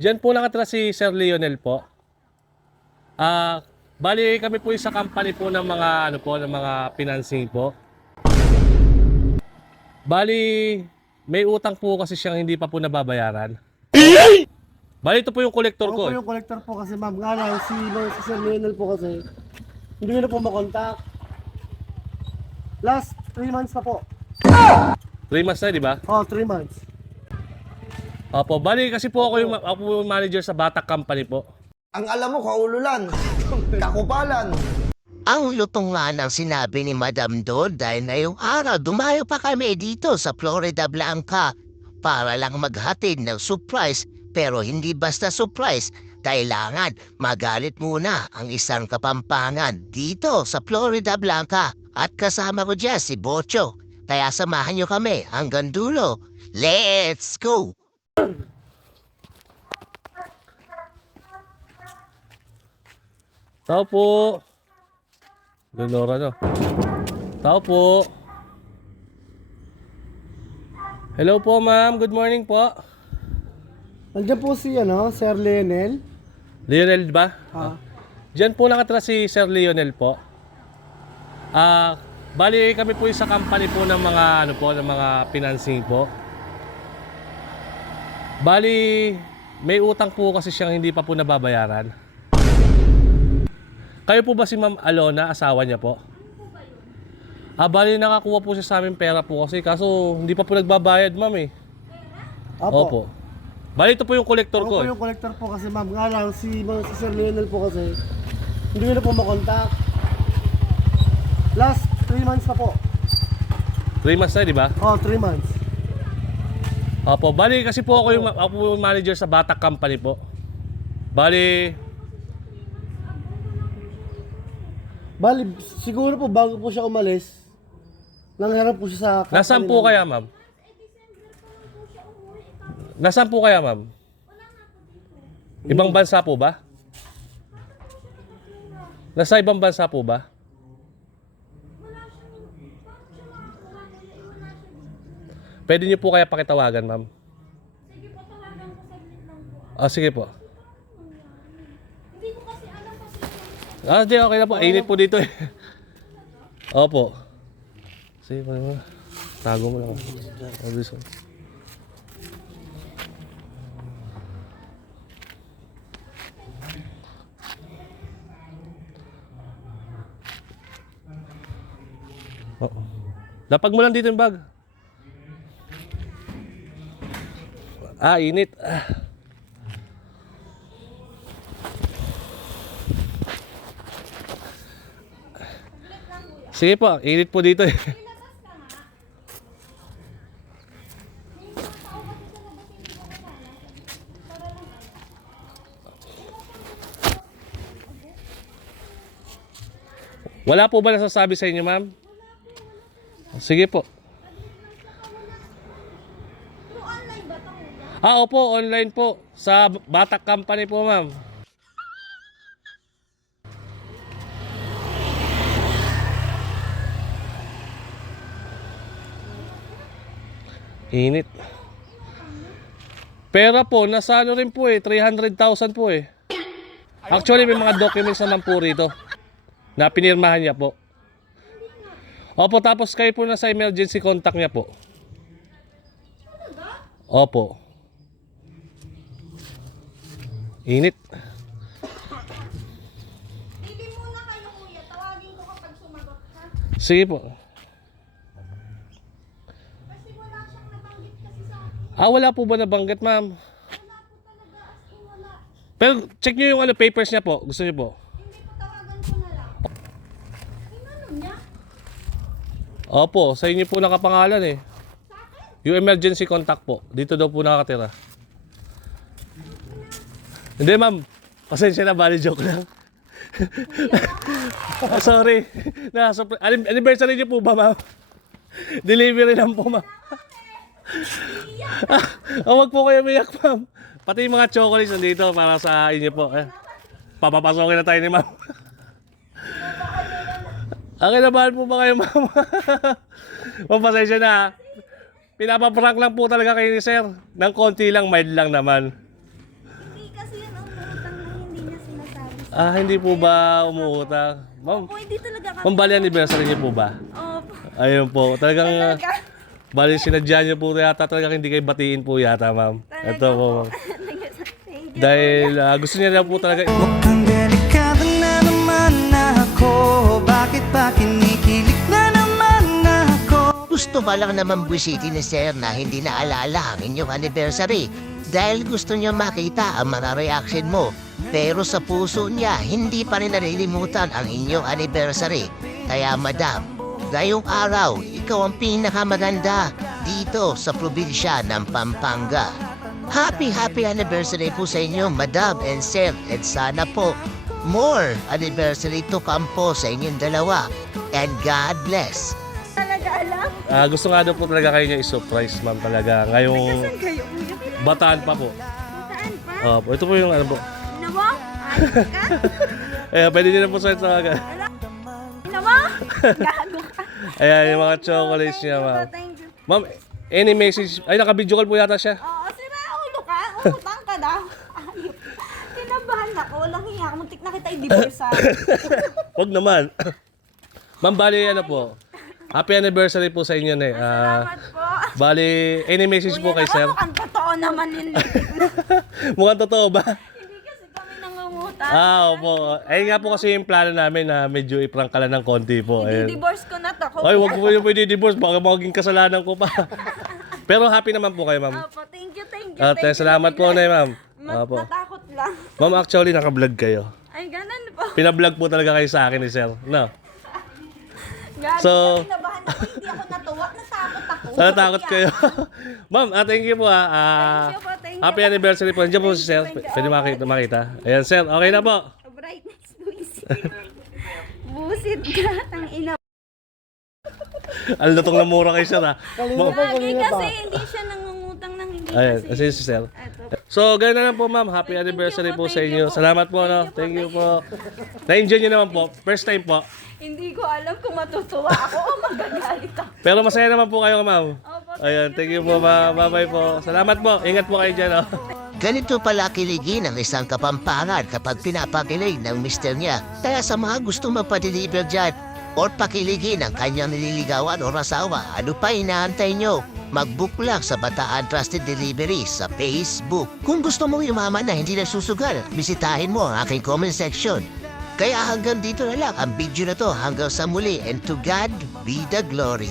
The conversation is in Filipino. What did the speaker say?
Diyan po nakatira si Sir Lionel po. Bali kami po sa company po ng mga ng mga financing po. Bali may utang po kasi siyang hindi pa po nababayaran. Bali ito po yung collector Ako ko. po yung collector po kasi ma'am. Nga lang, si Sir Lionel po kasi, hindi ko na po makontak. Last 3 months na po. 3 months na, di ba? Oh, 3 months. Opo, bali kasi po ako po yung manager sa Batak Company po. Ang alam mo, kaululan, kakupalan. Ang lutong nga ng sinabi ni Madam Do dahil ngayong araw dumayo pa kami dito sa Florida Blanca para lang maghatid ng surprise pero hindi basta surprise. Kailangan magalit muna ang isang kapampangan dito sa Florida Blanca at kasama ko dyan si Bocho. Kaya samahan nyo kami hanggang dulo. Let's go! Tao po. Dolora no. Tao po. Hello po ma'am, good morning po. Nandiyan po si Sir Lionel. Lionel ba? Diyan po nakatira si Sir Lionel po. Bali kami po sa company po ng mga ng mga financing po. Bali may utang po kasi siyang hindi pa po nababayaran. Kayo po ba si Ma'am Alona, asawa niya po? Bali nakakuha po siya sa amin pera po kasi kaso hindi pa po nagbabayad ma'am eh. Opo. Bali ito po yung collector Ako ko. po yung collector po kasi ma'am. Nga lang, si Sir Lionel po kasi, hindi ko na po makontak. Last 3 months na po. 3 months na, di ba? Oh, 3 months. Opo, bali kasi po ako po yung manager sa Batak Company po. Bali, Siguro po bago po siya umalis, nangharap po siya sa company. nasaan po kaya ma'am? Nasaan po kaya ma'am? Ibang bansa po ba? Nasa ibang bansa po ba? Pwede niyo po kaya pakitawagan ma'am? Sige po, tawagan ko saglit lang po. Sige po. Hindi ko kasi alam kasi Di okay na po. Init po dito eh. Opo. Sige po naman. Tago mo lang. Obvious. Lapag mo lang dito yung bag. Init. Sige po, init po dito eh. Wala po ba nasasabi sa inyo, ma'am? Sige po. through online ba ito, kuya? Opo, online po. Sa Batak Company po, ma'am. Init. Pera po, nasa ano rin po eh, 300,000 po eh. Actually, may mga documents naman po rito na pinirmahan niya po. Opo, tapos kayo po nasa emergency contact niya po. Opo. Init. Hindi muna kayo, kuya. Tawagin ko kapag sumagot ka. Sige po. Kasi wala siyang nabanggit kasi sa akin. Wala po ba nabanggit, ma'am? Wala po talaga, as in wala. Pero check niyo yung papers niya po. Gusto niyo po? Hindi po, tawagan ko na lang. Ano niya? Opo, sa inyo po nakapangalan eh. Sa akin? Yung emergency contact po. Dito daw po nakatira. Hindi, ma'am. Pasensya na, bali joke lang. Sorry. Anniversary niyo po ba, ma'am? Delivery lang po, ma'am. Huwag po kayo umiyak, ma'am. Pati yung mga chocolates nandito para sa inyo po. Papapasokin na tayo ni ma'am. Kinabahan po ba kayo, ma'am? Pasensya na. pinapaprank lang po talaga kayo ni sir. Nang konti lang, mild lang naman. Hindi kasi yun ang utang na hindi niya sinasabi. Ah, hindi po ba umuutang? Ma'am, Opo, hindi talaga kami. ma'am, bali anniversary niyo po ba? Opo. Ayun po, talagang Talaga. bali sinadya niyo po yata talagang hindi kayo batiin po yata, ma'am. Ito po, ma'am. Thank you. Dahil gusto niya daw po talaga. Mukhang delikado na naman ako. Bakit ba kinikilig na naman ako? Gusto pa lang naman buwisitin ni Sir na hindi naalala ang inyong anniversary dahil gusto niya makita ang mga reaction mo. Pero sa puso niya, hindi pa rin nalilimutan ang inyong anniversary. Kaya madam, ngayong araw, ikaw ang pinakamaganda dito sa probinsya ng Pampanga. Happy anniversary po sa inyo, madam and sir. And sana po, more anniversary to come po sa inyong dalawa. And God bless. Talaga alam? Gusto nga daw po talaga kayo niya i-surprise, ma'am, talaga. Ngayong Saan kayo, kuya? bataan pa po. Saan pa? Ito po yung ano po. Ina mo? Ayos ka? Pwede din na po sa ito. Ina mo? Gago ka. Ayan, yung mga chocolates niya, ma'am. Thank you. Ma'am, any message? Ay, naka-video call po yata siya. Oo, sira ulo ka. Utang ka daw. Ayop. Kinabahan ako. Walang hiya. Muntik na kita i-divorce sa. Huwag naman. Ma'am, bali ano po. Happy anniversary po sa inyo, ne. Salamat po. Bali, any message po kay sir? Mukhang totoo naman yun. Mukhang totoo ba? Hindi kasi kami nangungutang. Opo. Ayun nga po kasi yung plano namin na medyo i-prank ka lang ng konti po. Ayun. I-divorce ko na to. Ay, wag po yung pwede divorce. Baka maging kasalanan ko pa. Pero happy naman po kayo, ma'am. Opo, thank you. Ate, salamat po, ne, ma'am. Opo. Natakot lang. Ma'am, actually, naka-vlog kayo. Ay, ganun po. Pina-vlog po talaga kayo sa akin ni sir. No? Gago, So- kinabahan ako. Hindi ako natuwa. Natakot ako. Natakot kayo. Ma'am, thank you po. Thank you po, thank you. Happy anniversary po. Nandiyan po si sir. Pwede makita. Ayan, sir. Okay na po. Brightness, Luis. Busit ka. Ang ina. Ang lutong na mura kay sir, ha. Kanina pa, Lagi kanina pa. kasi hindi siya nangungutang ng hindi Ayan, kasi. kasi si sir. Eto. So, ganun na lang po, ma'am. Happy anniversary po sa inyo. Salamat po, no. Thank you po. Na-enjoy nyo naman po. First time po. Hindi ko alam kung matutuwa ako o magagalit ako. Pero masaya naman po kayo, ma'am. Opo, Ayan, thank you po, ma'am. Bye-bye po. Salamat po. Ingat po kayo dyan, no. Ganito pala kiligin ang isang kapampangan kapag pinapakilig ng mister niya. Kaya sa mga gusto magpa-deliver dyan or pakiligin ang kanyang nililigawan o asawa, ano pa inaantay nyo? Mag-book lang sa Bataan Trusted Delivery sa Facebook. Kung gusto mo yumaman na hindi nagsusugal, bisitahin mo ang aking comment section. Kaya hanggang dito na lang ang video na to hanggang sa muli and to God be the glory.